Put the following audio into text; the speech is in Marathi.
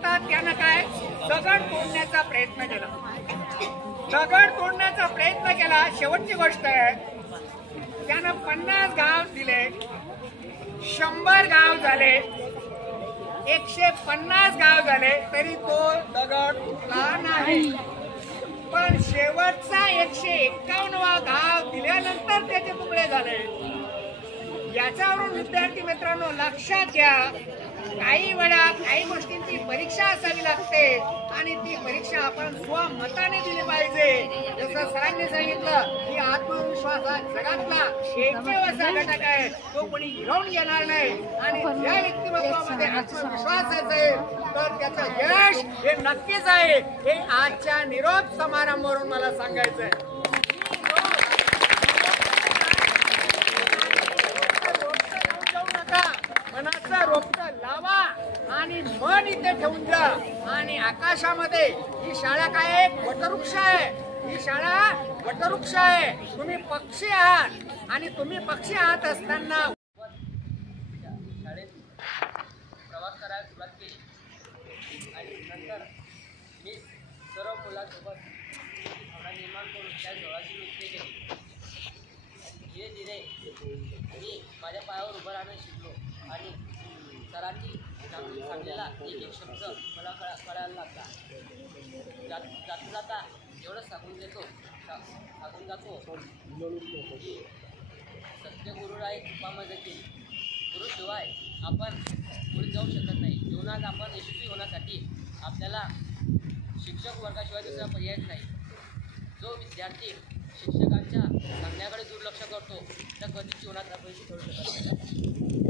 त्यानं काय दगड तोडण्याचा प्रयत्न केला. दगड तोडण्याचा प्रयत्न केला. शेवटची गोष्ट आहे, त्यानं 50 गाव दिले, 100 गाव झाले, 150 गाव झाले, तरी तो दगड तुटला नाही. पण शेवटचा 151वा गाव दिल्यानंतर त्याचे तुकडे झाले. याच्यावरून विद्यार्थी मित्रांनो लक्षात घ्या, काही वेळा काही गोष्टींची परीक्षा असावी लागते आणि ती परीक्षा आपण स्वमताने दिली पाहिजे. जसं सरांनी सांगितलं की आत्मविश्वास हा जगातला एकमेव असा घटक आहे तो कोणी हिरावून घेणार नाही. आणि ज्या व्यक्तिमत्वामध्ये आत्मविश्वास असेल तर त्याचं यश हे नक्कीच आहे. हे आजच्या निरोप समारंभावरून मला सांगायचं आहे. मनाचं रोपटं लावा आणि मन इथे ठेवून जा. आणि आकाशामध्ये ही शाळा काय आहे? वटवृक्ष आहे. ही शाळा वटवृक्ष आहे. तुम्ही पक्षी आहात आणि तुम्ही पक्षी आहात असताना शाळेत प्रवास करायला सुरुवात केली आणि नंतर मी सर्व मुलांसोबत भावना निर्माण करून त्या जवळची नृत्य केली. धीरे धीरे मी माझ्या पायावर उभं राहणं शिकलो आणि सरांनी सांगलेला एक एक शब्द मला कळायला लागला. जाता जाता एवढं सांगून जातो की सत्यगुरुराय कृपा माझं केली. गुरुशिवाय आपण पुढे जाऊ शकत नाही. जीवनात आपण यशस्वी होण्यासाठी आपल्याला शिक्षक वर्गाशिवाय दुसरा पर्याय नाही. जो विद्यार्थी शिक्षकांच्या सांगण्याकडे दुर्लक्ष करतो तर कधीच जीवनात अपयशी ठरू शकत नाही.